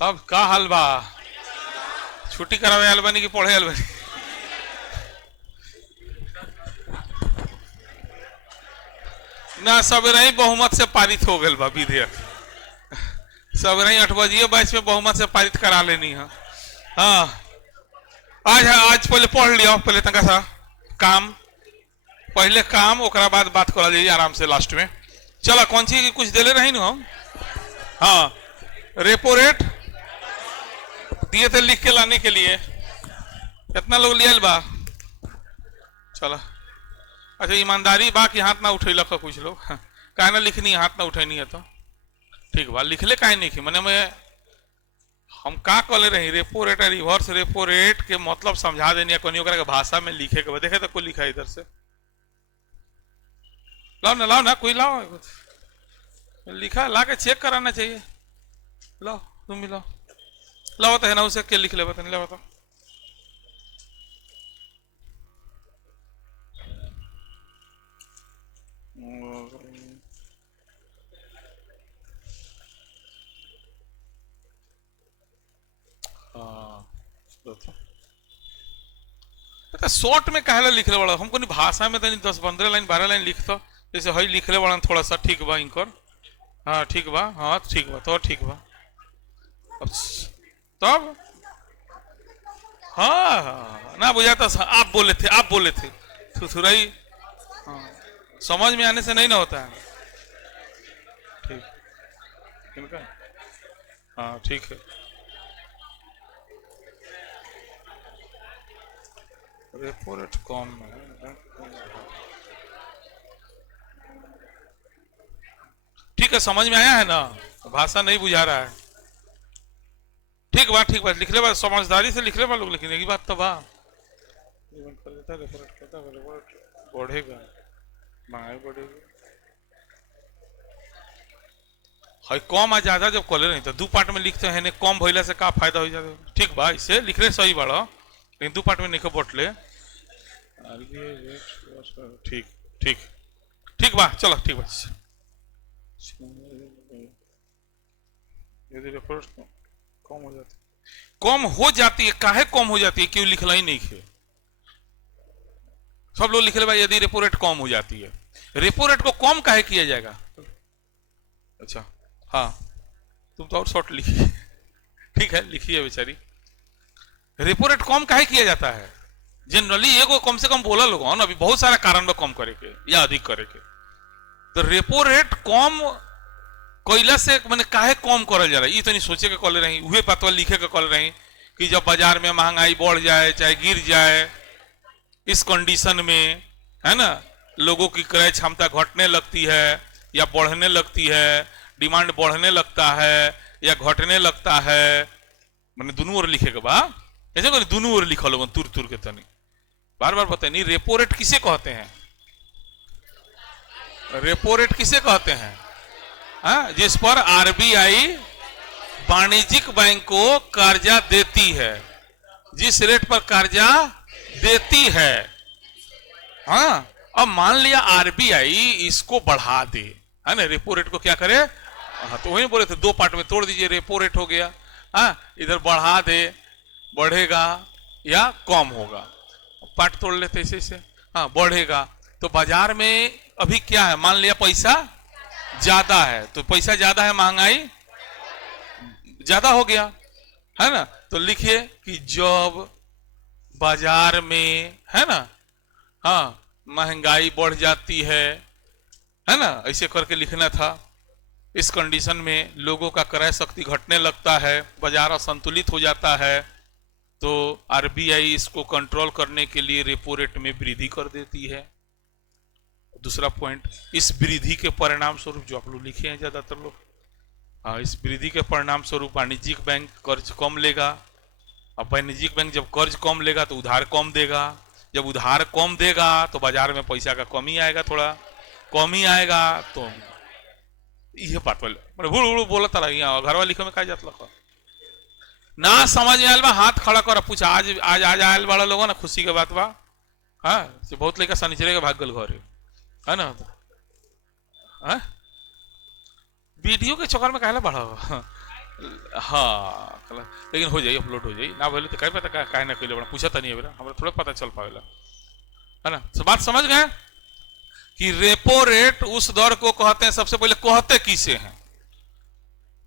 अब का हाल बा? छुट्टी करावे आल बानी कि पढ़े आल बानी? ना सवेरे ही बहुमत से पारित हो गए बा विधेयक। सवेरे ही 8 बजे बैच में बहुमत से पारित करा लेनी है। हाँ, आज पहले पढ़ लिया, पहले तनका सा काम, पहले काम ओकरा बाद बात करा लीजिए आराम से लास्ट में। चला कौन सी कुछ दे ले रही ना हम? हाँ, रेपो रेट दिए थे लिख के लाने के लिए। कितना लोग लिया बा? चला अच्छा, ईमानदारी बा कि हाथ ना उठेल कुछ लोग काहे ना लिखनी हाथ ना उठेनी है तो ठीक बा, लिखले काहे नहीं मैंने मैं हम का कहले रही रेपो रेट और रिवर्स रेपो रेट के मतलब समझा देनी कोनी के भाषा में लिखे के देखे तो कोई लिखा है इधर से। लाओ ना कोई लाओ, लिखा ला के चेक कराना चाहिए। लाओ तुम भी लाओ तो है ना उसे के लिख ले बता नहीं बता। शॉर्ट में कहला लिखले वाला हमको नहीं भाषा में तो 10-15 लाइन 12 लाइन लिख तो जैसे हई लिखले वाला थोड़ा सा ठीक बा इनकर। हाँ ठीक बा, हाँ ठीक बा तो ठीक बा। अब तब हाँ ना बुझाता आप बोले थे थुथुराई। हाँ, समझ में आने से नहीं ना होता है। ठीक इनका हाँ ठीक है। रेपो रेट कौन है? ठीक है, समझ में आया है ना? भाषा नहीं बुझा रहा है। ठीक बा लिख ले बा, समझदारी से लिख ले बा लोग, लिखने की बात तो बा। बढ़ेगा, महंगाई बढ़ेगी। हाई कम आ ज्यादा जब कॉले नहीं तो 2 पार्ट में लिखते हैं, कम भइला से का फायदा हो जाता। ठीक बा, इसे लिख ले सही बड़ा, लेकिन 2 पार्ट में नहीं बटले। ठीक ठीक ठीक बा, चलो ठीक बा। यदि रेफरेंस कम हो जाती है, काहे कम हो जाती है? क्यों लिखला ही नहीं है? सब लोग लिख ले भाई यदि रेपो रेट कम हो जाती है। रेपो रेट को कम काहे किया जाएगा? अच्छा हाँ, तुम तो और शॉर्ट लिखिए। ठीक है लिखिए बेचारी। रेपो रेट कम काहे किया जाता है? जनरली एगो कम से कम बोला लोग ना, अभी बहुत सारा कारण में कम करे के या अधिक करे के। तो रेपो रेट कम कोयला से मैंने काहे कम करल जा रहा है, ये तो नहीं सोचे के कॉल रही, उहे पतवा लिखे के कॉल रही कि जब बाजार में महंगाई बढ़ जाए चाहे गिर जाए, इस कंडीशन में है ना लोगों की क्रय क्षमता घटने लगती है या बढ़ने लगती है, डिमांड बढ़ने लगता है या घटने लगता है। मैंने दोनों ओर लिखे के बा, ऐसे को दोनों ओर लिखा लोग तुर तुर के तनी बार बार बताए नहीं। रेपो रेट किसे कहते हैं? रेपो रेट किसे कहते हैं? हाँ, जिस पर आरबीआई वाणिज्यिक बैंक को कर्जा देती है, जिस रेट पर कर्जा देती है। हाँ, अब मान लिया आरबीआई इसको बढ़ा दे, है ना, रेपो रेट को क्या करे? हाँ, तो वही बोले थे 2 पार्ट में तोड़ दीजिए, रेपो रेट हो गया। हाँ, इधर बढ़ा दे, बढ़ेगा या कम होगा, पार्ट तोड़ लेते ऐसे। हाँ, बढ़ेगा तो बाजार में अभी क्या है, मान लिया पैसा ज्यादा है, तो पैसा ज्यादा है, महंगाई ज्यादा हो गया, है ना। तो लिखिए कि जब बाजार में है ना, हाँ, महंगाई बढ़ जाती है ना, ऐसे करके लिखना था। इस कंडीशन में लोगों का क्रय शक्ति घटने लगता है, बाजार असंतुलित हो जाता है, तो आरबीआई इसको कंट्रोल करने के लिए रेपो रेट में वृद्धि कर देती है। दूसरा पॉइंट, इस वृद्धि के परिणाम स्वरूप जो आप लोग लिखे हैं ज्यादातर लोग, हाँ, इस वृद्धि के परिणाम स्वरूप वाणिज्यिक बैंक कर्ज कम लेगा। अब वाणिज्यिक बैंक जब कर्ज कम लेगा तो उधार कम देगा, जब उधार कम देगा तो बाजार में पैसा का कमी आएगा, थोड़ा कमी आएगा। तो ये बात बोले बोला था यहाँ घर वाले लिखे में का जात लगा ना समझ में आयल बा, हाथ खड़ा कर पूछ। आज आयल वाला लोग ना, खुशी के बात बा। हाँ, बहुत लड़का शनिचरे के भाग गल घर है ना। हाँ? वीडियो के चक्कर में कहला बढ़ा हाँ लेकिन हो जाइए, अपलोड हो जाइए ना बोले तो कहीं पता काहे ना कोई पूछा था नहीं है, हमें थोड़ा पता चल पाएगा, है ना। तो बात समझ गए कि रेपो रेट उस दर को कहते हैं, सबसे पहले कहते किसे हैं,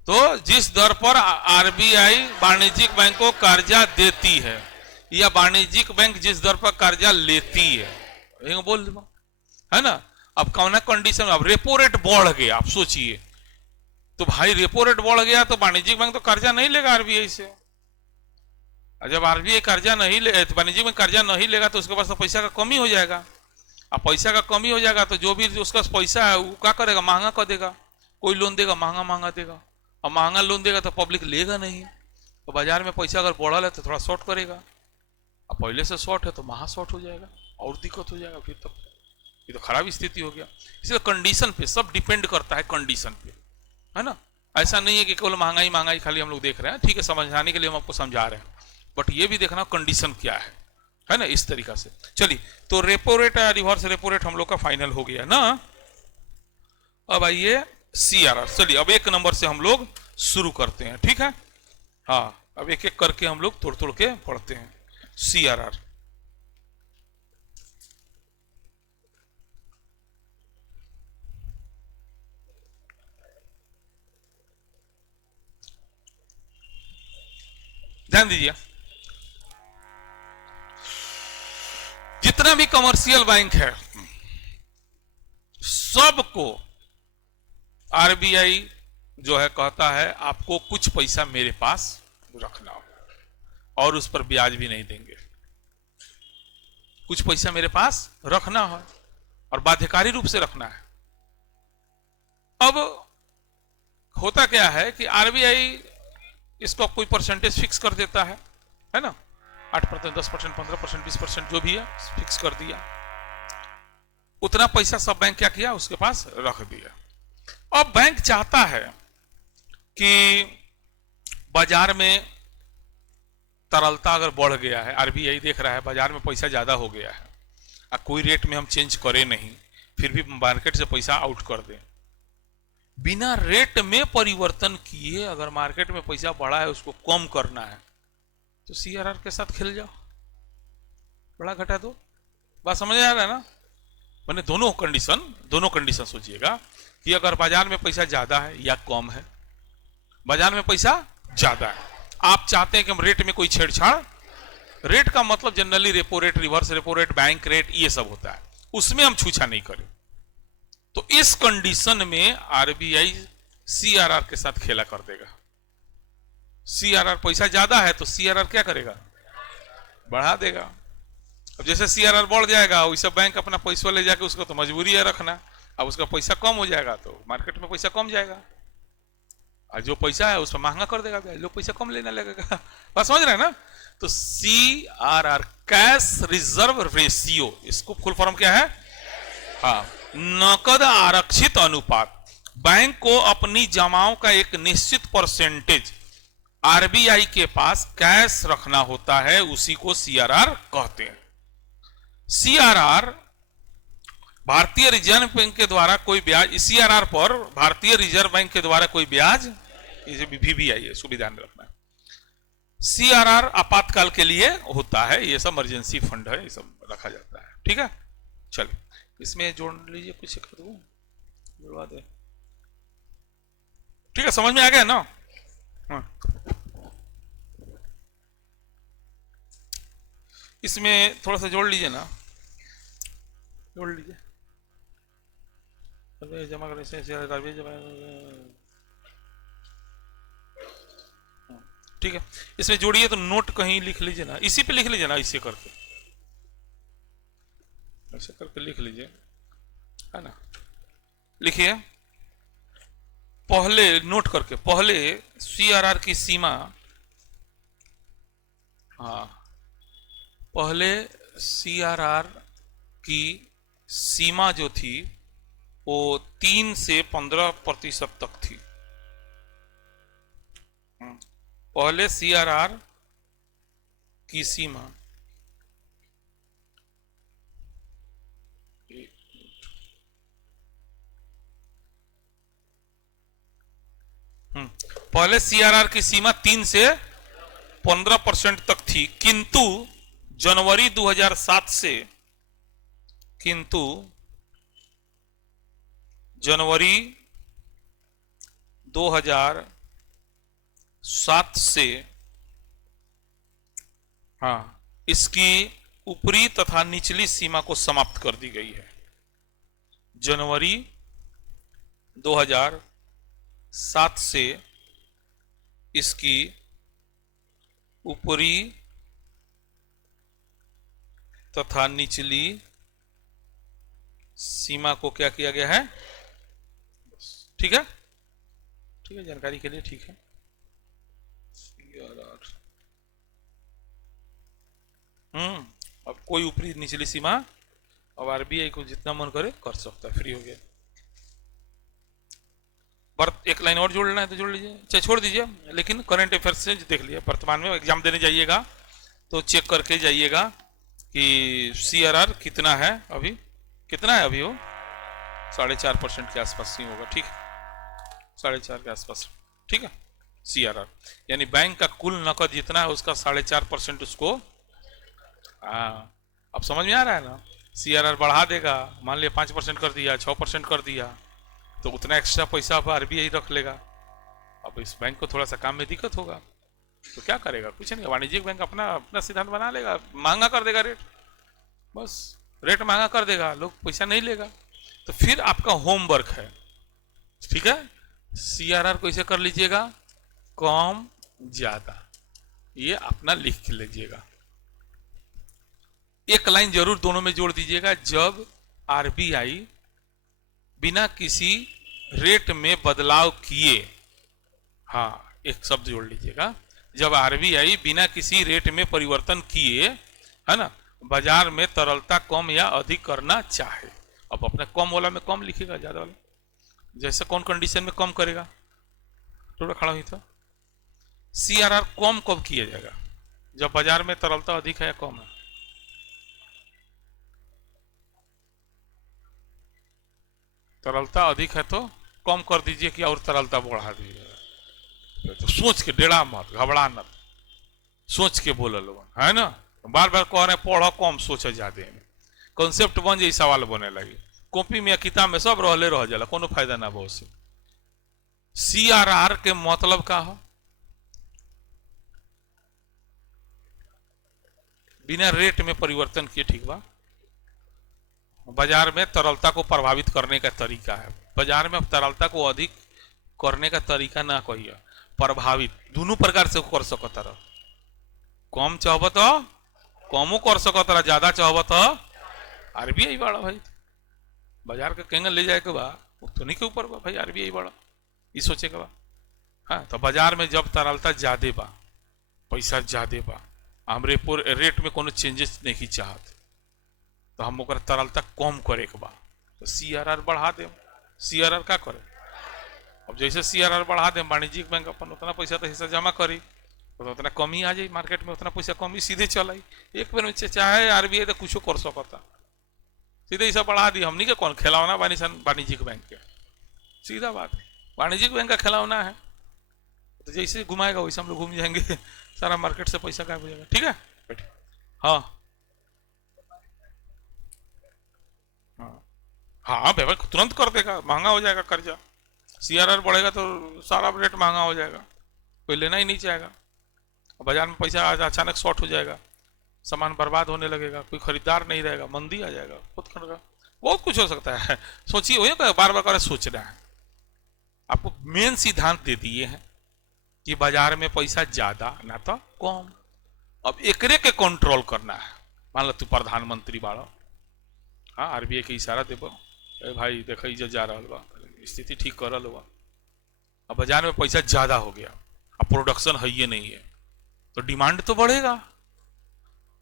तो जिस दर पर आरबीआई वाणिज्यिक बैंक को कर्जा देती है, या वाणिज्यिक बैंक जिस दर पर कर्जा लेती है, बोल दो, है ना। अब कौन कंडीशन, अब रेपो रेट बढ़ गया, आप सोचिए, तो भाई रेपो रेट बढ़ गया तो वाणिज्यिक बैंक तो कर्जा नहीं लेगा आरबीआई से। जब आरबीआई कर्जा नहीं ले, तो वाणिज्यिक बैंक कर्जा नहीं लेगा तो उसके पास तो पैसा का कमी हो जाएगा। अब पैसा का कमी हो जाएगा तो जो भी उसका पैसा है वो क्या करेगा, महंगा कर देगा। कोई लोन देगा महंगा महंगा देगा, और महंगा लोन देगा तो पब्लिक लेगा नहीं, तो बाजार में पैसा अगर बढ़ा है तो थोड़ा शॉर्ट करेगा। अब पहले से शॉर्ट है तो महा शॉर्ट हो जाएगा और दिक्कत हो जाएगा, फिर तो ये तो खराब स्थिति हो गया। इसलिए कंडीशन पे सब डिपेंड करता है, कंडीशन पे, है ना। ऐसा नहीं है कि केवल महंगाई महंगाई खाली हम लोग देख रहे हैं, ठीक है, समझाने के लिए हम आपको समझा रहे हैं, बट ये भी देखना कंडीशन क्या है ना, इस तरीका से। चलिए, तो repo rate reverse repo rate हम लोग का फाइनल हो गया ना। अब आइए सीआरआर, चलिए अब एक नंबर से हम लोग शुरू करते हैं, ठीक है। हाँ, अब एक एक करके हम लोग तोड़ तोड़ के पढ़ते हैं। सीआरआर, ध्यान दीजिए, जितना भी कमर्शियल बैंक है सबको आरबीआई जो है कहता है आपको कुछ पैसा मेरे पास रखना हो, और उस पर ब्याज भी नहीं देंगे। कुछ पैसा मेरे पास रखना है और बाध्यकारी रूप से रखना है। अब होता क्या है कि आरबीआई इसको कोई परसेंटेज फिक्स कर देता है ना, 8%, 10%, 15%, 20% जो भी है फिक्स कर दिया। उतना पैसा सब बैंक क्या किया, उसके पास रख दिया। अब बैंक चाहता है कि बाजार में तरलता अगर बढ़ गया है, आरबीआई देख रहा है बाजार में पैसा ज्यादा हो गया है, कोई रेट में हम चेंज करें नहीं, फिर भी मार्केट से पैसा आउट कर दें, बिना रेट में परिवर्तन किए अगर मार्केट में पैसा बढ़ा है उसको कम करना है, तो सीआरआर के साथ खेल जाओ, बड़ा घटा दो। बात समझ आ रहा है ना। मैंने दोनों कंडीशन सोचिएगा कि अगर बाजार में पैसा ज्यादा है या कम है, बाजार में पैसा ज्यादा है, आप चाहते हैं कि हम रेट में कोई छेड़छाड़, रेट का मतलब generally repo rate, reverse repo rate, bank rate, ये सब होता है, उसमें हम छूछा नहीं करें। तो इस कंडीशन में आरबीआई सीआरआर के साथ खेला कर देगा। सीआरआर पैसा ज्यादा है तो सीआरआर क्या करेगा, बढ़ा देगा। अब जैसे सीआरआर बढ़ जाएगा वैसे बैंक अपना पैसा ले जाके, उसको तो मजबूरी है रखना, अब उसका पैसा कम हो जाएगा तो मार्केट में पैसा कम जाएगा, और जो पैसा है उसमें महंगा कर देगा, लोग पैसा कम लेने लगेगा। बात समझ रहे हैं ना। तो सीआरआर, कैश रिजर्व रेशियो, इसको फुल फॉर्म क्या है, हाँ, नकद आरक्षित अनुपात। बैंक को अपनी जमाओं का एक निश्चित परसेंटेज आरबीआई के पास कैश रखना होता है, उसी को सीआरआर कहते हैं। सीआरआर भारतीय रिजर्व बैंक के द्वारा कोई ब्याज, सीआरआर पर भारतीय रिजर्व बैंक के द्वारा कोई ब्याज, वीबीआई है, सुविधा में रखना है। सीआरआर आपातकाल के लिए होता है, ये सब इमरजेंसी फंड है, ये सब रखा जाता है, ठीक है। चलिए इसमें जोड़ लीजिए, कुछ कर दूं, जुड़वा दे, ठीक है, समझ में आ गया ना। हाँ। इसमें थोड़ा सा जोड़ लीजिए ना, जोड़ लीजिए, जमा करने से ठीक है। इसमें जोड़िए तो नोट कहीं लिख लीजिए ना, इसी पे लिख लीजिए ना, इसे करके, ऐसे करके लिख लीजिए, है ना। लिखिए पहले, नोट करके, पहले सीआरआर की सीमा, हाँ, पहले सीआरआर की सीमा जो थी वो 3 से 15% तक थी। पहले सीआरआर की सीमा पहले सीआरआर की सीमा 3 से 15% तक थी, किंतु जनवरी 2007 से जनवरी 2007 से हाँ इसकी ऊपरी तथा निचली सीमा को समाप्त कर दी गई है। जनवरी 2007 से इसकी ऊपरी तथा निचली सीमा को क्या किया गया है? ठीक है, ठीक है, जानकारी के लिए ठीक है। अब कोई ऊपरी निचली सीमा, अब आरबीआई को जितना मन करे कर सकता है, फ्री हो गया। एक लाइन और जोड़ना है तो जोड़ लीजिए, चाहे छोड़ दीजिए, लेकिन करंट अफेयर्स से देख लिया। वर्तमान में एग्जाम देने जाइएगा तो चेक करके जाइएगा कि सीआरआर कितना है अभी, कितना है अभी, वो 4.5% के आसपास ही होगा। ठीक है, 4.5 के आसपास, ठीक है। सीआरआर यानी बैंक का कुल नकद जितना है उसका 4.5% उसको, अब समझ में आ रहा है ना। सीआरआर बढ़ा देगा, मान लिया 5% कर दिया, 6% कर दिया, तो उतना एक्स्ट्रा पैसा अब आरबीआई रख लेगा। अब इस बैंक को थोड़ा सा काम में दिक्कत होगा तो क्या करेगा? कुछ नहीं, वाणिज्यिक बैंक अपना अपना सिद्धांत बना लेगा, महंगा कर देगा रेट, बस रेट महंगा कर देगा, लोग पैसा नहीं लेगा। तो फिर आपका होमवर्क है, ठीक है। सीआरआर को इसे कर लीजिएगा कम ज्यादा, ये अपना लिख लीजिएगा। एक लाइन जरूर दोनों में जोड़ दीजिएगा, जब आरबीआई बिना किसी रेट में बदलाव किए, हाँ एक शब्द जोड़ लीजिएगा, जब आरबीआई बिना किसी रेट में परिवर्तन किए, है ना, बाजार में तरलता कम या अधिक करना चाहे। अब अपने कम वाला में कम लिखेगा, ज्यादा वाला जैसे कौन कंडीशन में कम करेगा, थोड़ा खड़ा हुई था। सीआरआर कम कब किया जाएगा? जब बाजार में तरलता अधिक है या कम है? तरलता अधिक है तो कम कर दीजिए कि और तरलता बढ़ा दीजिए। तो सोच के, डेढ़ा मत, घबरा मत, सोच के बोल लो, है ना। बार बार कह रहे पढ़ो कम, सोचे ज्यादा, कॉन्सेप्ट बन जाए, सवाल बने लगे, कॉपी में या किताब में सब रहले रह जाला, कोनो फायदा ना बहुत से। सीआरआर के मतलब का हो? बिना रेट में परिवर्तन किए, ठीक बा। बाजार में तरलता को प्रभावित करने का तरीका है, बाजार में तरलता को अधिक करने का तरीका ना कहिए, प्रभावित दोनों प्रकार से कर सकता रह। कम चाहब तो कमो कर सकता रह, ज्यादा चाहब तो आरबीआई बड़ा भाई, बाजार के केंगल ले जाए के बा तो नहीं के ऊपर बा भाई, आरबीआई बड़ा, ये सोचे के बा। हाँ, तो बाजार में जब तरलता ज्यादा बा, पैसा ज्यादा बा, हमरे रेट में कोनो चेंजेस नहीं चाहत, तो हम ओकर तरलता कम करे के बा, तो सीआरआर बढ़ा दे। सीआरआर का करे? अब जैसे सीआरआर बढ़ा दे, वाणिज्यिक बैंक अपन उतना पैसा तो हिस्सा जमा करी, तो उतना कमी आ जाए मार्केट में, उतना पैसा कमी सीधे चलाई एक बेर में। चाहे आरबीआई तो कुछ कर सकता, सीधे हिस्सा बढ़ा दी। हमनी के कौन खिलौना बानी सन वाणिज्यिक बैंक के? सीधा बात, वाणिज्यिक बैंक का खिलौना है, तो जैसे घुमाएगा वैसे हम लोग घूम जाएंगे, सारा मार्केट से पैसा गायब हो जाएगा। ठीक है बैठे, हाँ हाँ व्यवहार तुरंत कर देगा, महंगा हो जाएगा कर्जा। सीआरआर बढ़ेगा तो सारा रेट महंगा हो जाएगा, कोई लेना ही नहीं चाहेगा, बाजार में पैसा अचानक शॉर्ट हो जाएगा, सामान बर्बाद होने लगेगा, कोई खरीदार नहीं रहेगा, मंदी आ जाएगा, बहुत कुछ हो सकता है। सोचिए, वही बार बार सोचना है। आपको मेन सिद्धांत दे दिए हैं कि बाजार में पैसा ज्यादा ना तो कम, अब एकरे के कंट्रोल करना है। मान लो तू प्रधानमंत्री बाड़ा, हाँ आरबीआई के इशारा देबो, भाई देख जा रहा बा, स्थिति ठीक कर रहा बा, अब बाजार में पैसा ज्यादा हो गया, अब प्रोडक्शन है ये नहीं है, तो डिमांड तो बढ़ेगा,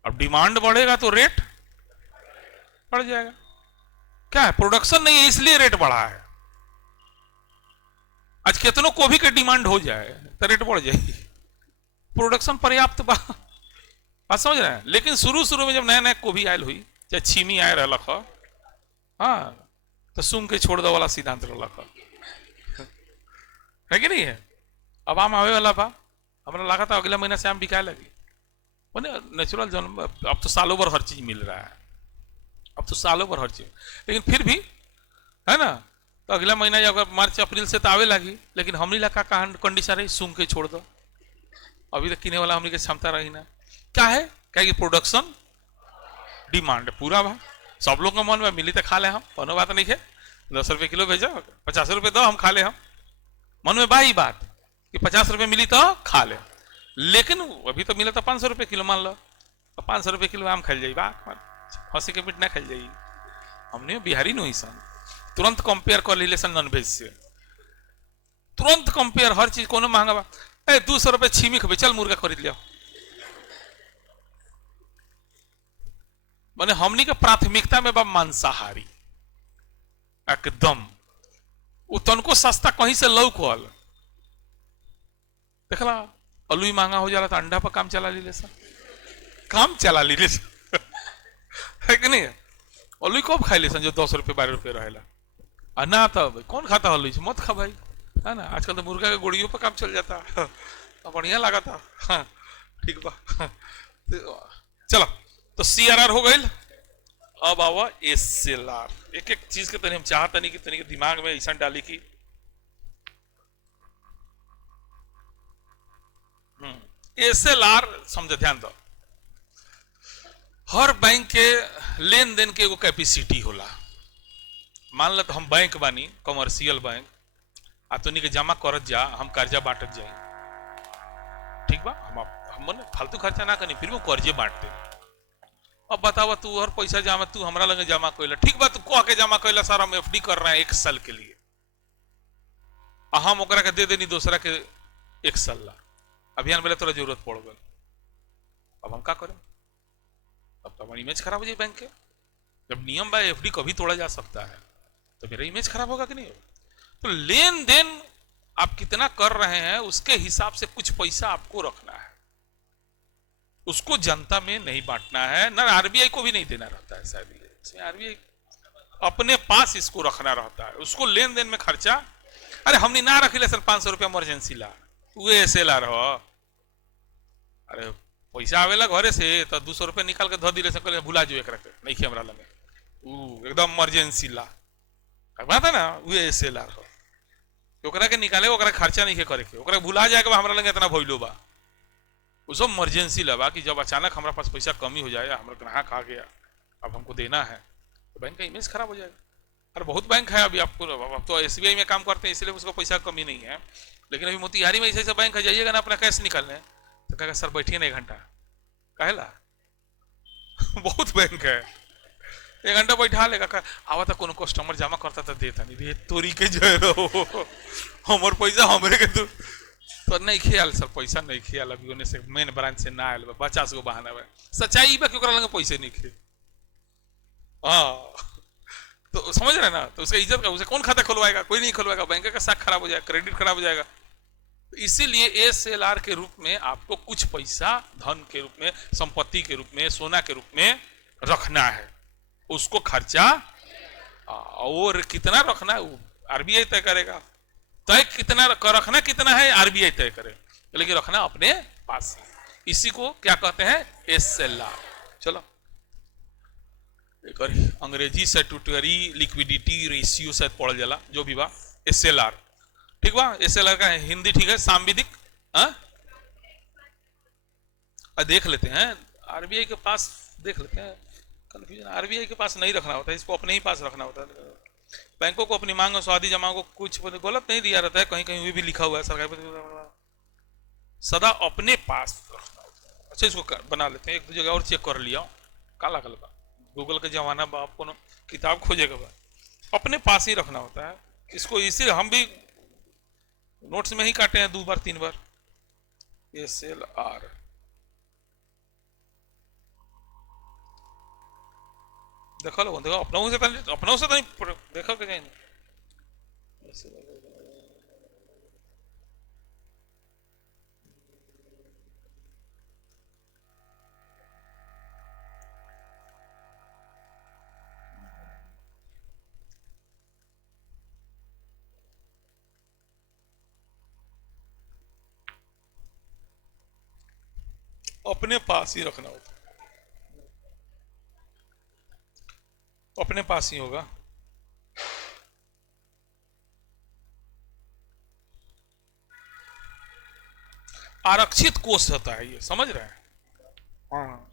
अब डिमांड बढ़ेगा तो रेट बढ़ जाएगा। क्या है? प्रोडक्शन नहीं है इसलिए रेट बढ़ा है। आज कितनों गोभी के डिमांड हो जाए तो रेट बढ़ जाएगी, प्रोडक्शन पर्याप्त बा, बात समझ रहे हैं। लेकिन शुरू शुरू में जब नया नया गोभी आयल हुई, चाहे छीमी आए रहा, हाँ तो सुन के छोड़ दो वाला सिद्धांत रहा है कि नहीं है। अब आम आवे वाला बा, हमरा लगा था अगला महीना से आम बिकाए लगी। मैंने नेचुरल जन्म, अब तो सालों भर हर चीज मिल रहा है, अब तो सालों भर हर चीज, लेकिन फिर भी है ना, तो अगला महीना या अगर मार्च अप्रैल से तो आवे लगी, लेकिन हमनी लगा का कंडीशन रही सूंघ के छोड़ दो। अभी तक किने वाला हमनी के क्षमता रही ना, क्या है, क्या कि प्रोडक्शन डिमांड पूरा बा, सब लोग का मन में मिली तो खा ले हम, कोनो बात नहीं है। 10 रुपये किलो भेजो, 50 रुपये दो, हम खा ले, हम मन में बा ही बात कि 50 रुपये मिली तो खा ले, लेकिन अभी तो मिला तो 500 रुपये किलो, मान लो तो 500 रुपये किलो आम खाई जाई, हंसी के मीट ना खाई जाई। हमने बिहारी नो सन तुरंत कंपेयर कर ली सन नॉनवेज से, तुरंत कंपेयर, हर चीज कोनो महंगा बा, 200 रुपये छीमी खबे, चल मुर्गा खरीद लिया। माने हमनी के प्राथमिकता में बा मांसाहारी एकदम, तनको सस्ता कहीं से लौकल, देखला अलुई महंगा हो जाला तो अंडा पर काम चला ली सर, काम चला ली है कि नहीं। अलुई कब खाई ले जो 10 रुपये 12 रुपये रहेला, ना तो कौन खाता अलुई, मत खा भाई, है ना। आजकल तो मुर्गा के गोड़ियों पर काम चल जाता, तो बढ़िया लगा था, हाँ, ठीक बा। चलो तो CRR हो गई, अब आवा SLR। एक एक चीज के तनी हम चाहता नहीं कि तनी के दिमाग में ऐसा डाली कि SLR समझे, ध्यान दो, हर बैंक के लेन देन के एगो कैपेसिटी होला। मान लो तो हम बैंक बानी, कमर्शियल बैंक, आ तोनी के जमा करत जा, हम कर्जा बांटत जाई, ठीक बा, हम फालतू खर्चा ना करी, फिर वो कर्जे बांटते। अब बतावा तू हर पैसा जमा तू हमरा लगे जमा कैला, ठीक बा, तू कह के जमा कैला सर हम FD कर रहे हैं 1 साल के लिए, हम ओकरा के दे देनी दूसरा के 1 साल ला, अभियान में तोरा जरूरत पड़ गई, अब हम क्या करें, अब तो हमारी इमेज खराब हो जाए बैंक के। जब नियम बा FD कभी तोड़ा जा सकता है, तो मेरा इमेज खराब होगा कि नहीं होगा। तो लेन देन आप कितना कर रहे हैं उसके हिसाब से कुछ पैसा आपको रखना है, उसको जनता में नहीं बांटना है, ना RBI को भी नहीं देना रहता है शायद, RBI अपने पास इसको रखना रहता है, उसको लेन देन में खर्चा। अरे हमने ना रखी सर 500 रुपया इमरजेंसी ला, वो SLR हो, अरे पैसा आवेला घरे से तो 200 रुपया निकाल के धो दिले से भुला जो एक नहीं खे हमरा लगे, एकदम इमरजेंसी ला बात है ना, वो SLR हो, ओकरा के निकाले, ओकरा खर्चा नहीं करे के, ओकरा भुला जाएगा हमरा लगे इतना भइलो बा, उसको इमरजेंसी लगा कि जब अचानक हमारे पास पैसा कमी हो जाए, हमारा ग्राहक आ गया, अब हमको देना है, तो बैंक का इमेज खराब हो जाएगा। और बहुत बैंक है अभी आपको, अब तो SBI में काम करते हैं इसलिए उसको पैसा कमी नहीं है, लेकिन अभी मोतिहारी में ऐसे बैंक है, जाइएगा ना अपना कैश निकालने, तो कहेगा सर बैठिए ना 1 घंटा, कहेला बहुत बैंक है, 1 घंटा बैठा लेगा, आवा था कोनो कस्टमर जमा करता था देता नहीं, रे तोरी के जय रहो, हमार पैसा हमरे के तो नहीं खेल सर, पैसा नहीं खेल, अभी उन्हें से मेन ब्रांच से ना आयल, 50 गो बहाना बा, सच्चाई बा कि ओकरा लगे पैसे नहीं खे, हाँ, तो समझ रहे ना, तो उसका इज्जत का, उसे कौन खाता खुलवाएगा, कोई नहीं खुलवाएगा, बैंक का साख खराब हो जाएगा, क्रेडिट खराब हो जाएगा। इसीलिए SLR के रूप में आपको कुछ पैसा धन के रूप में, संपत्ति के रूप में, सोना के रूप में रखना है, उसको खर्चा और कितना रखना है RBI तय करेगा, तय कितना रखना कितना है RBI तय करे, लेकिन रखना अपने पास, इसी को क्या कहते हैं SLR। चलो एक अंग्रेजी स्टैट्यूटरी लिक्विडिटी रेशियो शायद पढ़ जाला, जो भी बा SLR, ठीक बा, SLR का हिंदी ठीक है सांविधिक, देख लेते हैं RBI के पास, देख लेते हैं, कंफ्यूजन RBI के पास नहीं रखना होता है, इसको अपने ही पास रखना होता है, बैंकों को अपनी मांग और स्वादी जमा को कुछ गलत नहीं दिया रहता है, कहीं कहीं भी लिखा हुआ है सरकार, सदा अपने पास रखना होता है। अच्छा इसको बना लेते हैं, एक दो जगह और चेक कर लिया, काला काला गूगल के जमाना में आपको किताब खोजेगा बा, अपने पास ही रखना होता है इसको, इसीलिए हम भी नोट्स में ही काटे हैं 2 बार 3 बार। SLR देखो लो, देखो अपनों से नहीं देखो कि नहीं, अपने पास ही रखना होता है, अपने पास ही होगा। आरक्षित कोष होता है ये, समझ रहे हैं? हाँ,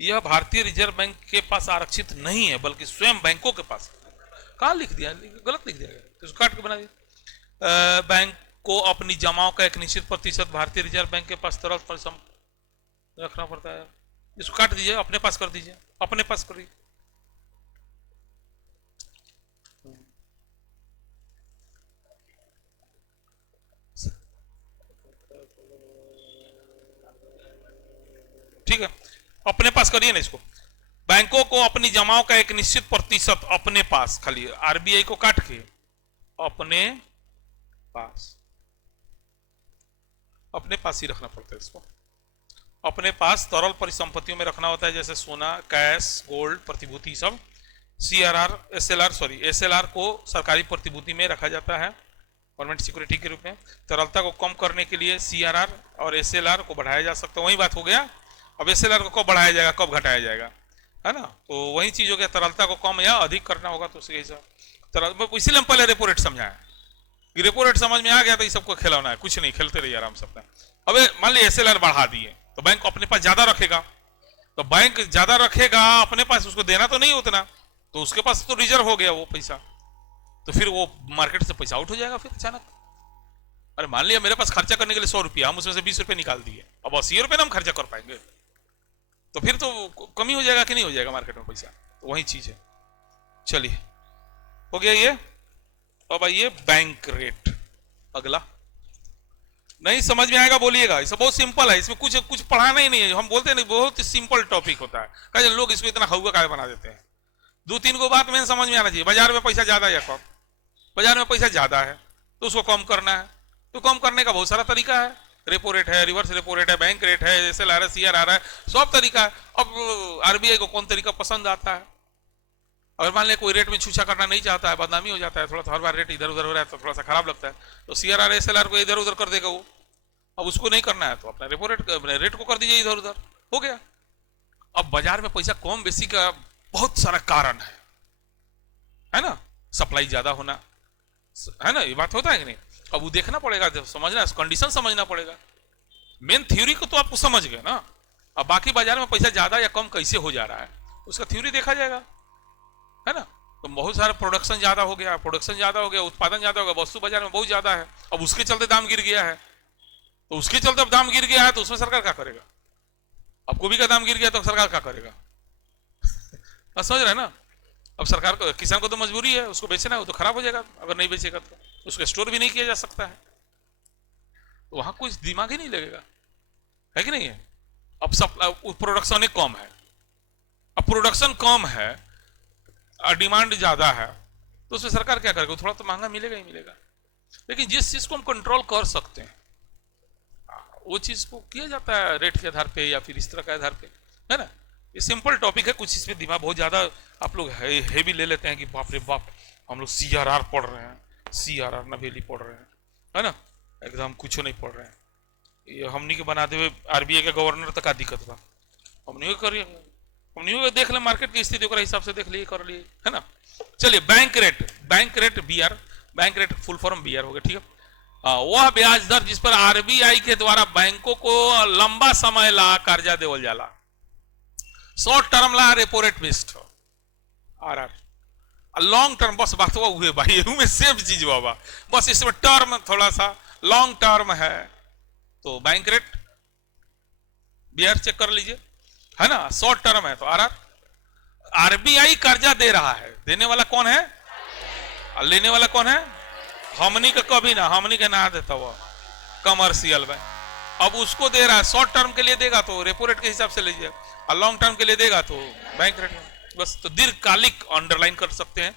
यह भारतीय रिजर्व बैंक के पास आरक्षित नहीं है, बल्कि स्वयं बैंकों के पास। कहाँ लिख दिया, गलत लिख दिया गया, तो इसको काट के बना दिया। बैंक को अपनी जमाओं का एक निश्चित प्रतिशत भारतीय रिजर्व बैंक के पास तरल परिसम रखना पड़ता है। इसको काट दीजिए, अपने पास कर दीजिए, अपने पास करिए। ठीक है, अपने पास करिए ना इसको। बैंकों को अपनी जमाओं का एक निश्चित प्रतिशत अपने पास, खाली आरबीआई को काट के अपने पास, अपने पास ही रखना पड़ता है इसको। अपने पास तरल परिसंपत्तियों में रखना होता है, जैसे सोना, कैश, गोल्ड, प्रतिभूति सब। सीआरआर, एसएलआर, सॉरी एसएलआर को सरकारी प्रतिभूति में रखा जाता है गवर्नमेंट सिक्योरिटी के रूप में। तरलता को कम करने के लिए सीआरआर और एसएलआर को बढ़ाया जा सकता है। वही बात हो गया। अब एसएलआर को कब बढ़ाया जाएगा, कब घटाया जाएगा, है ना? तो वही चीज हो गया, तरलता को कम या अधिक करना होगा तो उसके हिसाब। इसीलिए हम पहले रेपो रेट समझाया। रेपो रेट समझ में आ गया तो ये सबको खिलौना है, कुछ नहीं, खेलते रहिए आराम से अपना। अब मान लीजिए एसएलआर बढ़ा दिए तो बैंक अपने पास ज्यादा रखेगा, तो बैंक ज्यादा रखेगा अपने पास, उसको देना तो नहीं उतना, तो उसके पास तो रिजर्व हो गया वो पैसा, तो फिर वो मार्केट से पैसा आउट हो जाएगा फिर अचानक। अरे मान लिया मेरे पास खर्चा करने के लिए 100 रुपया, हम उसमें से 20 रुपये निकाल दिए, अब 80 रुपये ना हम खर्चा कर पाएंगे, तो फिर तो कमी हो जाएगा कि नहीं हो जाएगा मार्केट में पैसा। तो वही चीज है। चलिए, हो गया ये। अब आइए बैंक रेट। अगला नहीं समझ में आएगा बोलिएगा, इसमें बहुत सिंपल है, इसमें कुछ कुछ पढ़ाना ही नहीं है। हम बोलते हैं नहीं, बहुत सिंपल टॉपिक होता है, कई लोग इसको इतना हवा काय बना देते हैं। 2-3 को बात में समझ में आना चाहिए। बाजार में पैसा ज्यादा है या कम? बाजार में पैसा ज्यादा है तो उसको कम करना है, तो कम करने का बहुत सारा तरीका है। रेपो रेट है, रिवर्स रेपो रेट है, बैंक रेट है, एसएलआर है, सीआरआर है, सब तरीका है। अब आरबीआई को कौन तरीका पसंद आता है? अगर मान लिया कोई रेट में छूछा करना नहीं चाहता है, बदनामी हो जाता है, थोड़ा हर बार रेट इधर उधर हो रहा है तो थोड़ा सा खराब लगता है, तो सीआरआर एसएलआर को इधर उधर कर देगा वो। अब उसको नहीं करना है तो अपना रेपो रेट को कर दीजिए इधर उधर, हो गया। अब बाजार में पैसा कम बेसी का बहुत सारा कारण है ना? सप्लाई ज्यादा होना, है ना? ये बात होता है कि नहीं? अब वो देखना पड़ेगा, समझना, कंडीशन समझना पड़ेगा। मेन थ्योरी को तो आपको समझ गए ना, अब बाकी बाजार में पैसा ज्यादा या कम कैसे हो जा रहा है उसका थ्योरी देखा जाएगा, है ना? तो बहुत सारा प्रोडक्शन ज्यादा हो गया, उत्पादन ज्यादा हो गया, वस्तु बाजार में बहुत ज्यादा है, अब उसके चलते दाम गिर गया है, तो उसके चलते अब दाम गिर गया है तो उसमें सरकार क्या करेगा? अब गोभी का दाम गिर गया तो सरकार क्या करेगा? समझ रहे हैं ना? अब सरकार को, किसान को तो मजबूरी है, उसको बेचना है, वो तो खराब हो जाएगा अगर नहीं बेचेगा तो, उसको स्टोर भी नहीं किया जा सकता है, तो वहां कुछ दिमाग ही नहीं लगेगा, है कि नहीं है? अब सब प्रोडक्शन कम है, अब प्रोडक्शन कम है और डिमांड ज्यादा है, तो उसमें सरकार क्या करेगा? थोड़ा तो महंगा मिलेगा ही मिलेगा। लेकिन जिस चीज को हम कंट्रोल कर सकते हैं वो चीज को किया जाता है रेट के आधार पे या फिर इस तरह के आधार पे, है ना? ये सिंपल टॉपिक है, कुछ इसमें दिमाग बहुत ज्यादा आप लोग हेवी ले लेते हैं कि बाप रे बाप हम लोग सीआरआर पढ़ रहे हैं, सीआरआर नवेली पढ़ रहे हैं, है ना? एकदम कुछ नहीं पढ़ रहे हैं। ये हमनी के बनाते हुए आरबीआई के गवर्नर तक का दिक्कत बा, हमनी को करिए, हमनी को देख ले मार्केट की स्थिति के हिसाब से देख लिए, कर लिए, है ना? चलिए, bank rate BR, bank rate full form BR हो गया, ठीक है? वह ब्याज दर जिस पर आरबीआई के द्वारा बैंकों को लंबा समय ला कर्जा देवल जाला, शॉर्ट टर्म ला repo rate based RR, long term बस बात हुआ हुए भाई में सेम चीज हुआ, बस इसमें टर्म थोड़ा सा लॉन्ग टर्म है, तो बैंक रेट बीआर चेक कर लीजिए, है ना? शॉर्ट टर्म है तो आरआर। आरबीआई कर्जा दे रहा है, देने वाला कौन है और लेने वाला कौन है? हमनी का कभी ना, हमनी का ना देता हुआ कमर्शियल में, अब उसको दे रहा है, शॉर्ट टर्म के लिए देगा तो रेपो रेट के हिसाब से लीजिए, और लॉन्ग टर्म के लिए देगा तो बैंक रेट में, बस। तो दीर्घकालिक अंडरलाइन कर सकते हैं,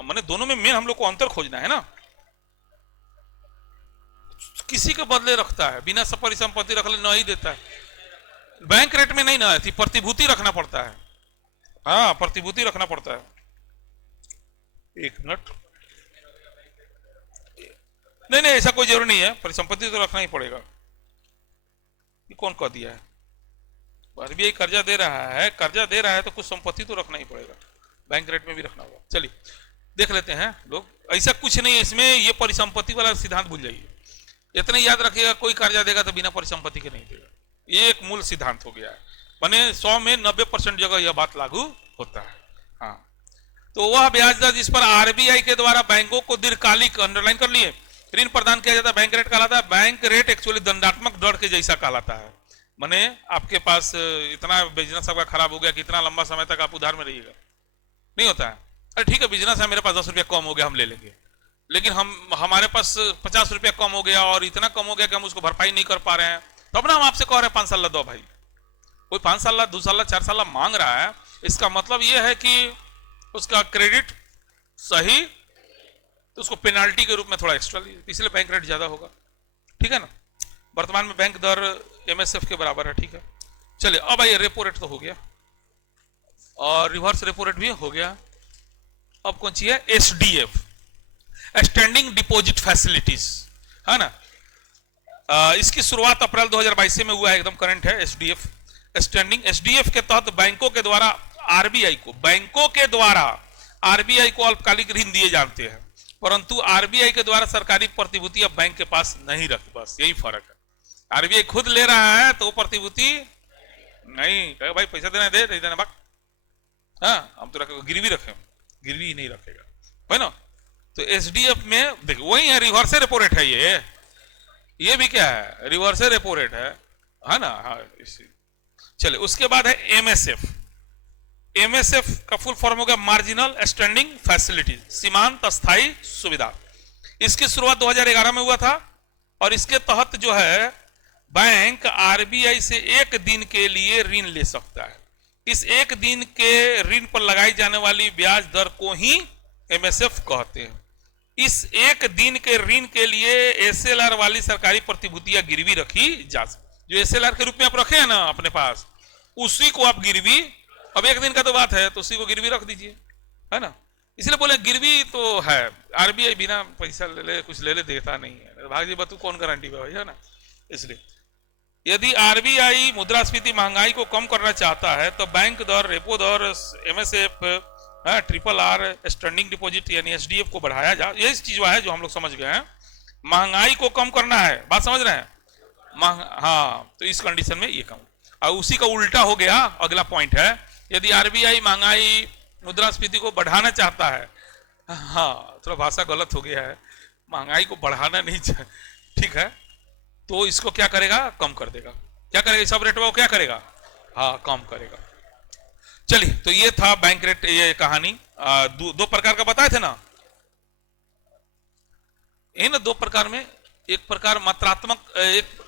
मैंने दोनों में मेन हम लोग को अंतर खोजना है ना। किसी के बदले रखता है, बिना परिसंपत्ति रख ले नहीं देता है, बैंक रेट में नहीं ना, प्रतिभूति रखना पड़ता है, हाँ प्रतिभूति रखना पड़ता है। एक मिनट, नहीं नहीं ऐसा कोई जरूरी नहीं है, परिसंपत्ति तो रखना ही पड़ेगा। ये कौन कह दिया है? आरबीआई कर्जा दे रहा है, कर्जा दे रहा है तो कुछ संपत्ति तो रखना ही पड़ेगा, बैंक रेट में भी रखना होगा। चलिए देख लेते हैं लोग, ऐसा कुछ नहीं है इसमें, ये परिसंपत्ति वाला सिद्धांत भूल जाइए, इतना याद रखिएगा, कोई कर्जा देगा तो बिना परिसंपत्ति के नहीं देगा, ये एक मूल सिद्धांत हो गया है। माने 100 में 90% जगह यह बात लागू होता है। हाँ, तो वह ब्याज दर जिस पर आरबीआई के द्वारा बैंकों को दीर्घकालिक, अंडरलाइन कर लिए, ऋण प्रदान किया जाता है, बैंक रेट कहलाता है। बैंक रेट एक्चुअली दंडात्मक दर के जैसा कहलाता है। माने आपके पास इतना बिजनेस आपका खराब हो गया कि इतना लंबा समय तक आप उधार में रहिएगा, नहीं होता है। अरे ठीक है बिजनेस है, मेरे पास 10 रुपया कम हो गया, हम ले लेंगे, लेकिन हमारे पास 50 रुपया कम हो गया और इतना कम हो गया कि हम उसको भरपाई नहीं कर पा रहे हैं, तब ना हम आपसे कह रहे हैं 5 साल दो भाई। कोई 5 साल 2 साल 4 साल मांग रहा है, इसका मतलब यह है कि उसका क्रेडिट सही, तो उसको पेनाल्टी के रूप में थोड़ा एक्स्ट्रा लिए, इसलिए बैंक रेट ज्यादा होगा, ठीक है ना। वर्तमान में बैंक दर एमएसएफ के बराबर है, ठीक है। चलिए अब आइए, रेपो रेट तो हो गया और रिवर्स रेपो रेट भी हो गया। अब कौन सी है? एसडीएफ, स्टैंडिंग डिपॉजिट फैसिलिटीज, है ना। इसकी शुरुआत अप्रैल 2022 में हुआ है, एकदम करंट है। एसडीएफ स्टैंडिंग, एसडीएफ के तहत बैंकों के द्वारा आरबीआई को अल्पकालिक ऋण दिए जाते हैं, परंतु आरबीआई के द्वारा सरकारी प्रतिभूति अब बैंक के पास नहीं रखती, बस यही फर्क है। आरबीआई खुद ले रहा है तो वो प्रतिभूति नहीं कहे भाई पैसा देना दे, नहीं देना बात, हाँ हम तो रखेगा, गिरवी रखे, गिरवी नहीं रखेगा, है ना। तो एसडीएफ में देखो वही है, रिवर्स रेपो रेट है, ये भी क्या है? रिवर्स रेपो रेट है ना। हाँ, चलिए उसके बाद है एमएसएफ। एमएसएफ का फुल फॉर्म हो गया मार्जिनल स्टैंडिंग फैसिलिटीज, सीमांत अस्थायी सुविधा। इसकी शुरुआत 2011 में हुआ था और इसके तहत जो है बैंक आरबीआई से 1 दिन के लिए ऋण ले सकता है। इस 1 दिन के ऋण पर लगाई जाने वाली ब्याज दर को ही एमएसएफ कहते हैं। इस 1 दिन के ऋण के लिए एसएलआर वाली सरकारी प्रतिभूतियां गिरवी रखी जा सकती, जो एसएलआर के रूप में आप रखे हैं ना अपने पास, उसी को आप गिरवी, अब 1 दिन का तो बात है तो उसी को गिरवी रख दीजिए, है ना। इसलिए बोले गिरवी तो है, आरबीआई बिना पैसा ले कुछ ले देता नहीं है, भाग बतू कौन गारंटी भाई, है ना। इसलिए यदि आरबीआई मुद्रास्फीति महंगाई को कम करना चाहता है तो बैंक दर, रेपो दर, MSF, triple R, standing deposit यानी एसडीएफ को बढ़ाया जा, यही चीज है जो हम लोग समझ गए हैं। महंगाई को कम करना है, बात समझ रहे हैं। हाँ, तो इस कंडीशन में ये कम, और उसी का उल्टा हो गया, अगला पॉइंट है, यदि आरबीआई महंगाई मुद्रास्फीति को बढ़ाना चाहता है, हाँ थोड़ा भाषा गलत हो गया है, महंगाई को बढ़ाना नहीं चाहिए, ठीक है, तो इसको क्या करेगा? कम कर देगा। क्या करेगा? सब रेट वो क्या करेगा? हाँ कम करेगा। चलिए तो ये था बैंक रेट, ये कहानी। दो प्रकार का बताए थे ना, ये ना 2 प्रकार में, एक प्रकार मात्रात्मक, एक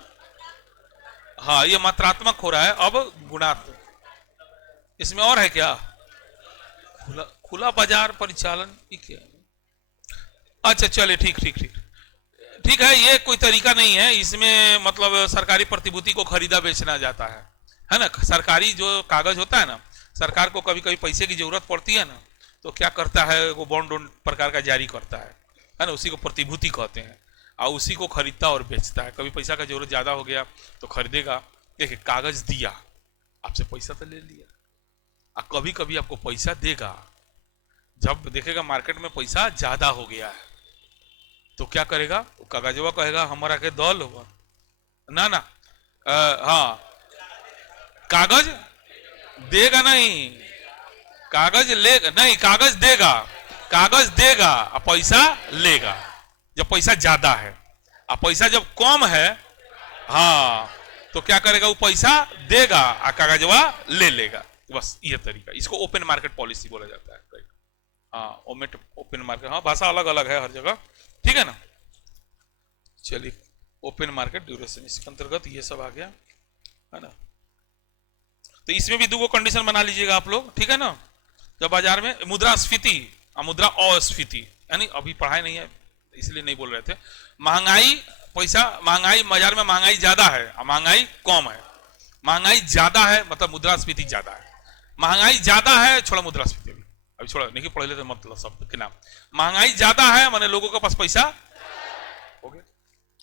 हाँ ये मात्रात्मक हो रहा है, अब गुणात्मक। इसमें और है क्या? खुला बाजार परिचालन, क्या? अच्छा चलिए ठीक है, ये कोई तरीका नहीं है इसमें, मतलब सरकारी प्रतिभूति को खरीदा बेचना जाता है ना। सरकारी जो कागज होता है ना, सरकार को कभी कभी पैसे की जरूरत पड़ती है ना, तो क्या करता है वो बॉन्ड प्रकार का जारी करता है ना, उसी को प्रतिभूति कहते हैं, और उसी को खरीदता और बेचता है। कभी पैसा का जरूरत ज्यादा हो गया तो खरीदेगा, देखिए कागज दिया, आपसे पैसा तो ले लिया, और कभी कभी आपको पैसा देगा, जब देखेगा मार्केट में पैसा ज्यादा हो गया है तो क्या करेगा? कागजवा कहेगा हमारा के दल होगा ना, हाँ कागज देगा नहीं, कागज लेगा नहीं, कागज देगा और पैसा लेगा जब पैसा ज्यादा है, और पैसा जब कम है, हाँ तो क्या करेगा? वो पैसा देगा और कागजवा ले लेगा। बस ये तरीका, इसको ओपन मार्केट पॉलिसी बोला जाता है। हाँ ओपन मार्केट, हाँ भाषा अलग अलग है हर जगह, ठीक है ना। चलिए ओपन मार्केट ड्यूरेशन, इसके अंतर्गत ये सब आ गया, है ना। तो इसमें भी 2 कंडीशन बना लीजिएगा आप लोग, ठीक है ना। जब बाजार में मुद्रास्फीति और मुद्रा अस्फीति, यानी अभी पढ़ाई नहीं है इसलिए नहीं बोल रहे थे, महंगाई बाजार में महंगाई ज्यादा है और महंगाई कम है, महंगाई ज्यादा है मतलब मुद्रास्फीति ज्यादा है, महंगाई ज्यादा है, छोड़ा मुद्रास्फीति भी अभी छोड़ा नहीं, पढ़ लेते मतलब शब्द के नाम। महंगाई ज्यादा है माने लोगों के पास पैसा हो गया,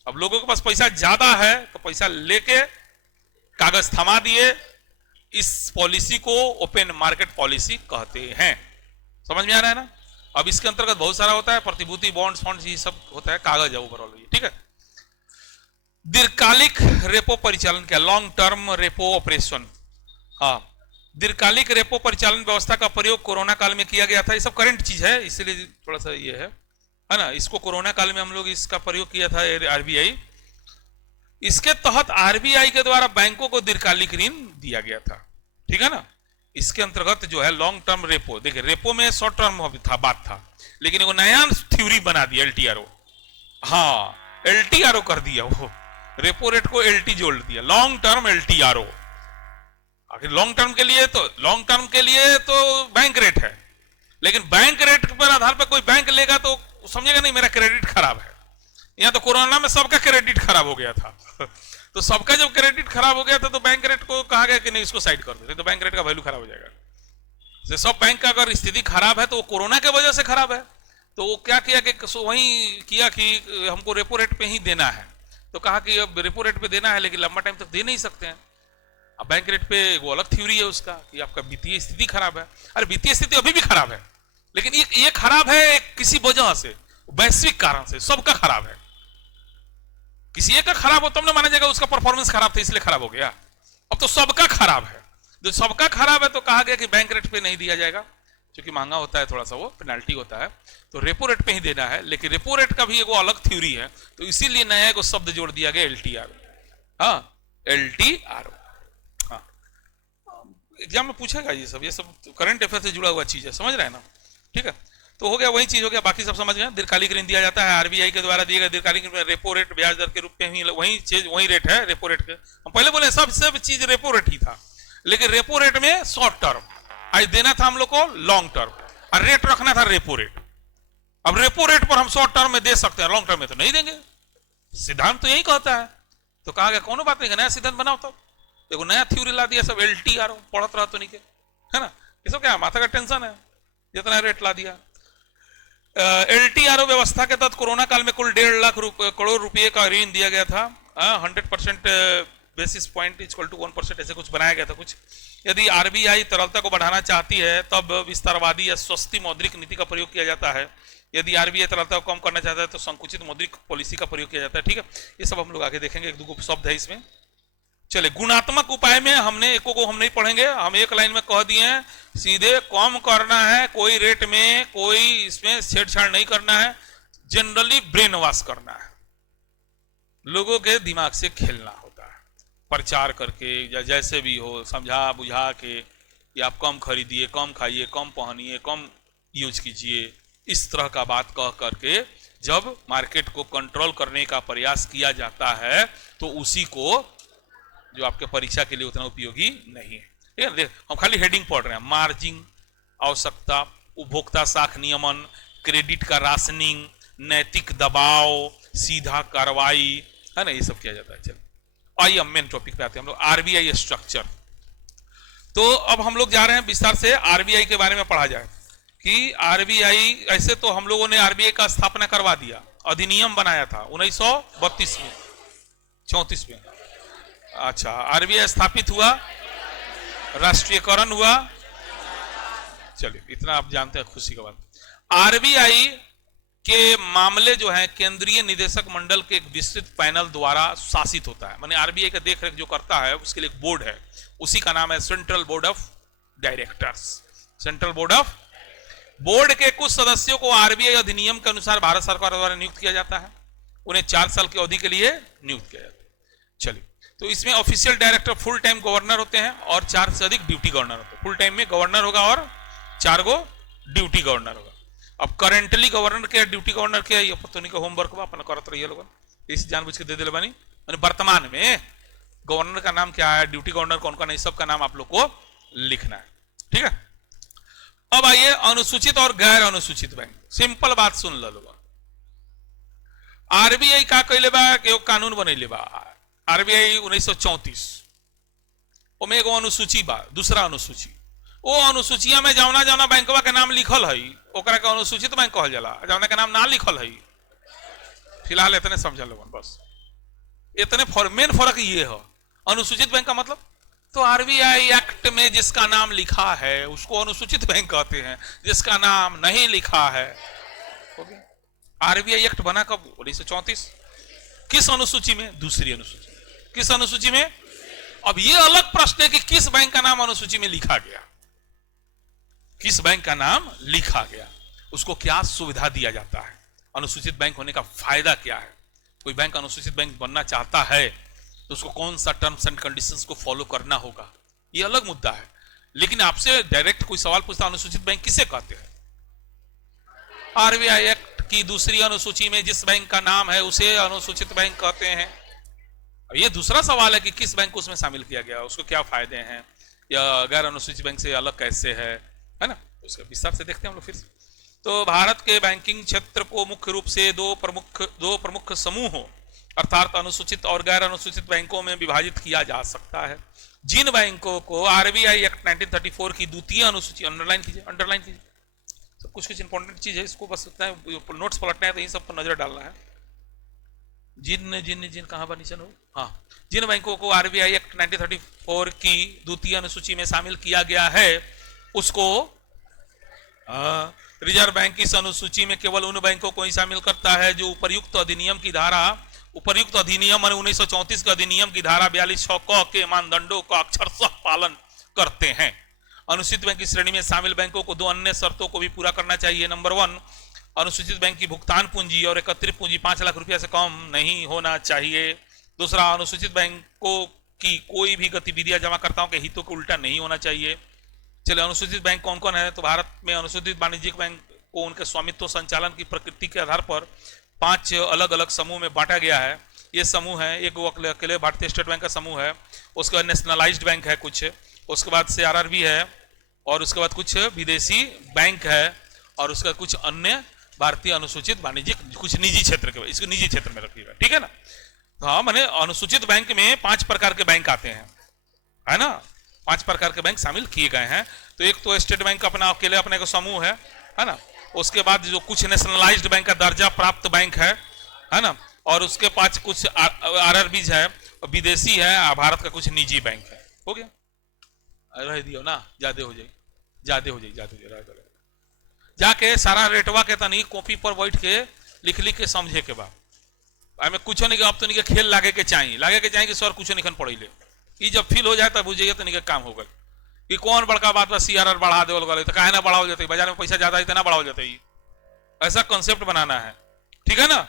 अब लोगों के पास पैसा ज्यादा है तो पैसा लेके कागज थमा दिए। इस पॉलिसी को ओपन मार्केट पॉलिसी कहते हैं। समझ में आ रहा है ना? अब इसके अंतर्गत बहुत सारा होता है, प्रतिभूति, बॉन्ड्स, फंड्स, ये सब होता है, कागज है ओवरऑल ये, ठीक है। दीर्घकालिक रेपो परिचालन क्या? Long term repo operation. हाँ, दीर्घकालिक रेपो परिचालन व्यवस्था का प्रयोग कोरोना काल में किया गया था। ये सब करंट चीज है, इसलिए थोड़ा सा ये है ना। इसको कोरोना काल में हम लोग इसका प्रयोग किया था, आरबीआई। इसके तहत आरबीआई के द्वारा बैंकों को दीर्घकालिक ऋण दिया गया था, ठीक है ना। इसके अंतर्गत जो है लॉन्ग टर्म रेपो, देखिए रेपो में शॉर्ट टर्म था, बात था, लेकिन वो नया थ्योरी बना दिया, एलटीआरओ। हाँ, एलटीआरओ कर दिया, वो रेपो रेट को एलटी जोड़ दिया, लॉन्ग टर्म एलटीआरओ। आखिर लॉन्ग टर्म के लिए तो बैंक रेट है, लेकिन बैंक रेट पर आधार पर कोई बैंक लेगा तो समझेगा नहीं मेरा क्रेडिट खराब है। यहां तो कोरोना में सबका क्रेडिट खराब हो गया था तो सबका जब क्रेडिट खराब हो गया था तो बैंक रेट को कहा गया कि नहीं, इसको साइड कर दो, तो बैंक रेट का वैल्यू खराब हो जाएगा। सब बैंक का अगर स्थिति खराब है तो वो कोरोना के वजह से खराब है, तो वो क्या किया कि वही किया कि हमको रेपो रेट पे ही देना है। तो कहा कि अब रेपो रेट पे देना है, लेकिन लंबा टाइम तक दे नहीं सकते हैं। अब बैंक रेट पे वो अलग थ्योरी है उसका कि आपका वित्तीय स्थिति खराब है। अरे वित्तीय स्थिति अभी भी खराब है, लेकिन ये खराब है किसी वजह से, वैश्विक कारण से, सबका खराब है। किसी एक का खराब हो तब ना माना जाएगा उसका परफॉर्मेंस खराब था इसलिए खराब हो गया। अब तो सबका खराब है, जो सबका खराब है तो कहा गया कि बैंक रेट पे नहीं दिया जाएगा, क्योंकि महंगा होता है थोड़ा सा, वो पेनाल्टी होता है, तो रेपो रेट पे ही देना है। लेकिन रेपो रेट का भी एक अलग थ्योरी है, तो इसीलिए नया एक शब्द जोड़ दिया गया, एलटीआर। हाँ, एलटीआर। हाँ, एग्जाम में पूछेगा ये सब करंट अफेयर से जुड़ा हुआ चीज है, समझ रहे हैं ना? ठीक है, तो हो गया, वही चीज हो गया, बाकी सब समझ गए। दीर्घकालिक ऋण दिया जाता है, आरबीआई के द्वारा दिए गए दीर्घकालिक ऋण रेपो रेट ब्याज दर के रूप में ही, वही रेट है रेपो रेट के। हम पहले बोले सब चीज रेपो रेट ही था, लेकिन रेपो रेट में शॉर्ट टर्म आज देना था हम लोग को, लॉन्ग टर्म, और रेट रखना था रेपो रेट। अब रेपो रेट पर हम शॉर्ट टर्म में दे सकते हैं, लॉन्ग टर्म में तो नहीं देंगे। सिद्धांत तो यही कहता है। तो कहा गया कोनो बात नहीं, नया सिद्धांत बनाओ। तब देखो नया थ्योरी ला दिया, सब एलटीआर पढ़त रहा तो नहीं के, है ना। ये सब क्या माथा का टेंशन है, जितना रेट ला दिया। एलटीआरओ व्यवस्था के तहत कोरोना काल में कुल 1.5 लाख करोड़ रुपए का ऋण दिया गया था। 100% बेसिस पॉइंट इक्वल टू 1%, ऐसे कुछ बनाया गया था कुछ। यदि आरबीआई तरलता को बढ़ाना चाहती है तब विस्तारवादी या सस्ती मौद्रिक नीति का प्रयोग किया जाता है। यदि आरबीआई तरलता को कम करना चाहता है तो संकुचित मौद्रिक पॉलिसी का प्रयोग किया जाता है। ठीक है, ये सब हम लोग आगे देखेंगे, एक दो शब्द है इसमें। चले, गुणात्मक उपाय में हमने एको को हम नहीं पढ़ेंगे, हम एक लाइन में कह दिए हैं, सीधे कम करना है, कोई रेट में कोई इसमें छेड़छाड़ नहीं करना है, जनरली ब्रेन वॉश करना है, लोगों के दिमाग से खेलना होता है, प्रचार करके या जैसे भी हो समझा बुझा के कि आप कम खरीदिए, कम खाइए, कम पहनिए, कम यूज कीजिए, इस तरह का बात कह करके जब मार्केट को कंट्रोल करने का प्रयास किया जाता है तो उसी को जो आपके परीक्षा के लिए उतना उपयोगी नहीं है। ठीक है, हम खाली हेडिंग पढ़ रहे हैं, मार्जिन, आवश्यकता, उपभोक्ता साख नियमन, क्रेडिट का राशनिंग, नैतिक दबाव, सीधा कार्रवाई, है ना, ये सब किया जाता है। चलो आइए मेन टॉपिक पे आते हैं हम लोग, आरबीआई स्ट्रक्चर। तो अब हम लोग जा रहे हैं विस्तार से आरबीआई के बारे में पढ़ा जाए कि आरबीआई, ऐसे तो हम लोगों ने आरबीआई का स्थापना करवा दिया, अधिनियम बनाया था 1932 में, 34 में। अच्छा, आरबीआई स्थापित हुआ, राष्ट्रीयकरण हुआ, चलिए इतना आप जानते हैं, खुशी की बात। आरबीआई के मामले जो है केंद्रीय निदेशक मंडल के एक विस्तृत पैनल द्वारा शासित होता है। माने आरबीआई का देखरेख जो करता है उसके लिए एक बोर्ड है, उसी का नाम है central board of directors. Central board के कुछ सदस्यों को आरबीआई अधिनियम के अनुसार भारत सरकार द्वारा नियुक्त किया जाता है, उन्हें 4 साल की अवधि के लिए नियुक्त किया जाता है। चलिए, तो इसमें official director full time governor होते हैं और 4 से अधिक ड्यूटी गवर्नर होते हैं। फुल टाइम में गवर्नर होगा और 4 गो ड्यूटी गवर्नर होगा। अब करेंटली गवर्नर के ड्यूटी गवर्नर के ये पता नहीं, होमवर्क बा अपना करत रहिए लोगन, इस जानबूझ के दे दिले बानी। वर्तमान में गवर्नर का नाम क्या है, ड्यूटी गवर्नर कौन कौन है, सब का नाम आप लोग को लिखना है। ठीक है, अब आइए अनुसूचित और गैर अनुसूचित बैंक। सिंपल बात सुन लो लोग, आरबीआई का कहले बा कि कानून बनैले बा, आरबीआई 1934 ओमे एगो अनुसूची बा, दूसरा अनुसूची, वो अनुसूचिया में जौना जौना बैंकवा के नाम लिखल है ओकरा के अनुसूचित बैंक कहल जाला, जौना के नाम ना लिखल है। फिलहाल इतने समझ लोगन, बस इतने मेन फर्क ये है। अनुसूचित बैंक का मतलब, तो आरबीआई एक्ट में जिसका नाम लिखा है उसको अनुसूचित बैंक कहते हैं, जिसका नाम नहीं लिखा है। आरबीआई एक्ट बना कब? 1934। किस अनुसूची में? दूसरी अनुसूची। किस अनुसूची में? अब ये अलग प्रश्न है कि किस बैंक का नाम अनुसूची में लिखा गया, किस बैंक का नाम लिखा गया, उसको क्या सुविधा दिया जाता है, अनुसूचित बैंक होने का फायदा क्या है। कोई बैंक अनुसूचित बैंक बनना चाहता है तो उसको कौन सा टर्म्स एंड कंडीशंस को फॉलो करना होगा, ये अलग मुद्दा है। लेकिन आपसे डायरेक्ट कोई सवाल पूछता, अनुसूचित बैंक किसे कहते हैं? आरबीआई एक्ट की दूसरी अनुसूची में जिस बैंक का नाम है उसे अनुसूचित बैंक कहते हैं। अब ये दूसरा सवाल है कि किस बैंक को उसमें शामिल किया गया, उसको क्या फायदे हैं, या गैर अनुसूचित बैंक से अलग कैसे है ना, उसका विस्तार से देखते हैं हम लोग फिर से। तो भारत के बैंकिंग क्षेत्र को मुख्य रूप से दो प्रमुख समूहों अर्थात अनुसूचित और गैर अनुसूचित बैंकों में विभाजित किया जा सकता है। जिन बैंकों को आरबीआई एक्ट 1934 की द्वितीय अनुसूची, अंडरलाइन कीजिए, सब कुछ इंपॉर्टेंट चीज है, इसको बस उतना नोट्स पलटना है तो यही सब पर नजर डालना है। जिन कहां पर नीचे हो, हाँ, जिन बैंकों को आरबीआई एक्ट 1934 की द्वितीय अनुसूची में शामिल किया गया है उसको रिजर्व बैंक इस अनुसूची में केवल उन बैंकों को ही शामिल करता है जो उपर्युक्त अधिनियम 1934 का अधिनियम की धारा 42(6) क के मानदंडों का अक्षरशः पालन करते हैं। अनुसूचित बैंक की श्रेणी में शामिल बैंकों को दो अन्य शर्तों को भी पूरा करना चाहिए। नंबर 1, अनुसूचित बैंक की भुगतान पूंजी और एकत्रित पूंजी 5 लाख रुपया से कम नहीं होना चाहिए। दूसरा, अनुसूचित बैंकों की कोई भी गतिविधियां जमाकर्ताओं के हितों के उल्टा नहीं होना चाहिए। चलिए, अनुसूचित बैंक कौन कौन है? तो भारत में अनुसूचित वाणिज्यिक बैंक को उनके स्वामित्व संचालन की प्रकृति के आधार पर 5 अलग अलग समूह में बांटा गया है। ये समूह है, एक वो अकेले भारतीय स्टेट बैंक का समूह है, उसके बाद नेशनलाइज्ड बैंक है कुछ, उसके बाद से आरआरबी है, और उसके बाद कुछ विदेशी बैंक है, और उसका कुछ अन्य भारतीय अनुसूचित वाणिज्यिक कुछ निजी क्षेत्र के, इसको निजी क्षेत्र में रखिएगा, ठीक है ना। तो हाँ, मैंने अनुसूचित बैंक में 5 प्रकार के बैंक आते हैं, है ना, 5 प्रकार के बैंक शामिल किए गए हैं। तो एक तो स्टेट बैंक अपना अकेले अपने का समूह है ना। उसके बाद जो कुछ नेशनलाइज्ड बैंक का दर्जा प्राप्त बैंक है ना, और उसके पास कुछ आरआरबीज है, विदेशी है, भारत का कुछ निजी बैंक है। हो गया, रह दियो ना, ज्यादा हो जाए जाके सारा रेटवा के तनी कॉपी पर बैठ के लिख के समझे के बाद हमें कुछ नहीं, अब तो नहीं खेल लागे के चाहिए कि सर कुछ नहीं पढ़े ले, ये जब फील हो जाए तब बुझे तो नहीं काम हो गए कि कौन बड़का बात बस सीआरआर बढ़ा देवल गए तो काहे ना बढ़ाओ जाते, बाजार में पैसा ज्यादा इतना बढ़ाओ जाते, ऐसा कॉन्सेप्ट बनाना है, ठीक है ना।